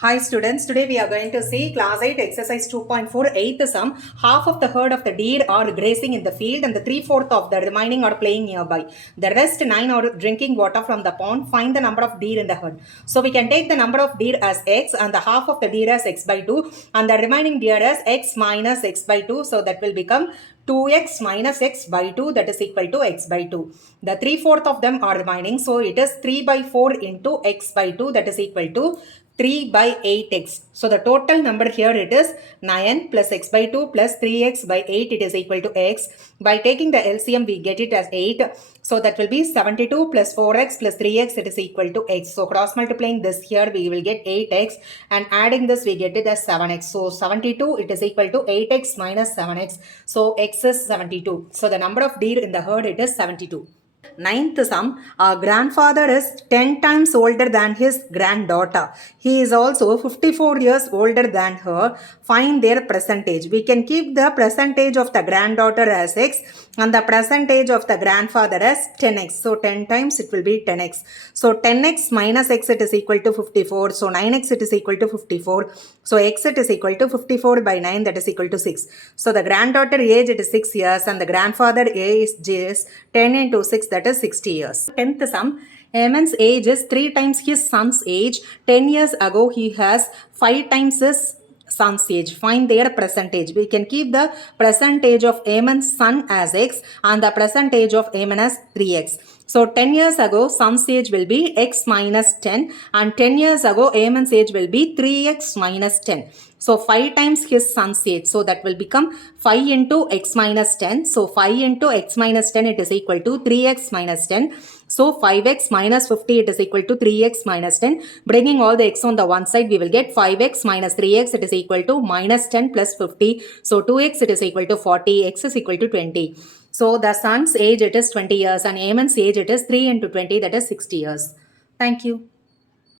Hi students, today we are going to see class 8 exercise 2.4 8th sum. Half of the herd of the deer are grazing in the field and the 3/4 of the remaining are playing nearby. The rest 9 are drinking water from the pond. Find the number of deer in the herd. So we can take the number of deer as x and the half of the deer as x by 2 and the remaining deer as x minus x by 2. So that will become 2x minus x by 2, that is equal to x by 2. The 3/4 of them are remaining. So it is 3 by 4 into x by 2, that is equal to 3 by 8x. So the total number here it is 9 plus x by 2 plus 3x by 8, it is equal to x. By taking the LCM we get it as 8. So that will be 72 plus 4x plus 3x, it is equal to x. So cross multiplying this here we will get 8x and adding this we get it as 7x. So 72 it is equal to 8x minus 7x. So x is 72. So the number of deer in the herd it is 72. Ninth sum, our grandfather is 10 times older than his granddaughter. He is also 54 years older than her. Find their percentage. We can keep the percentage of the granddaughter as x and the percentage of the grandfather as 10x. So 10 times it will be 10x. So 10x minus x it is equal to 54. So 9x it is equal to 54. So x it is equal to 54 by 9, that is equal to 6. So the granddaughter age it is 6 years and the grandfather age is 10 into 6, that is 60 years. 10th sum, Eamon's age is 3 times his son's age. 10 years ago he has 5 times his son's age. Find their percentage. We can keep the percentage of Eamon's son as x and the percentage of Eamon as 3x. So 10 years ago son's age will be x minus 10 and 10 years ago Eamon's age will be 3x minus 10. So 5 times his son's age. So that will become 5 into x minus 10. So 5 into x minus 10 it is equal to 3x minus 10. So 5x minus 50 it is equal to 3x minus 10. Bringing all the x on the one side we will get 5x minus 3x it is equal to minus 10 plus 50. So 2x it is equal to 40. X is equal to 20. So the son's age it is 20 years and Eamon's age it is 3 into 20, that is 60 years. Thank you.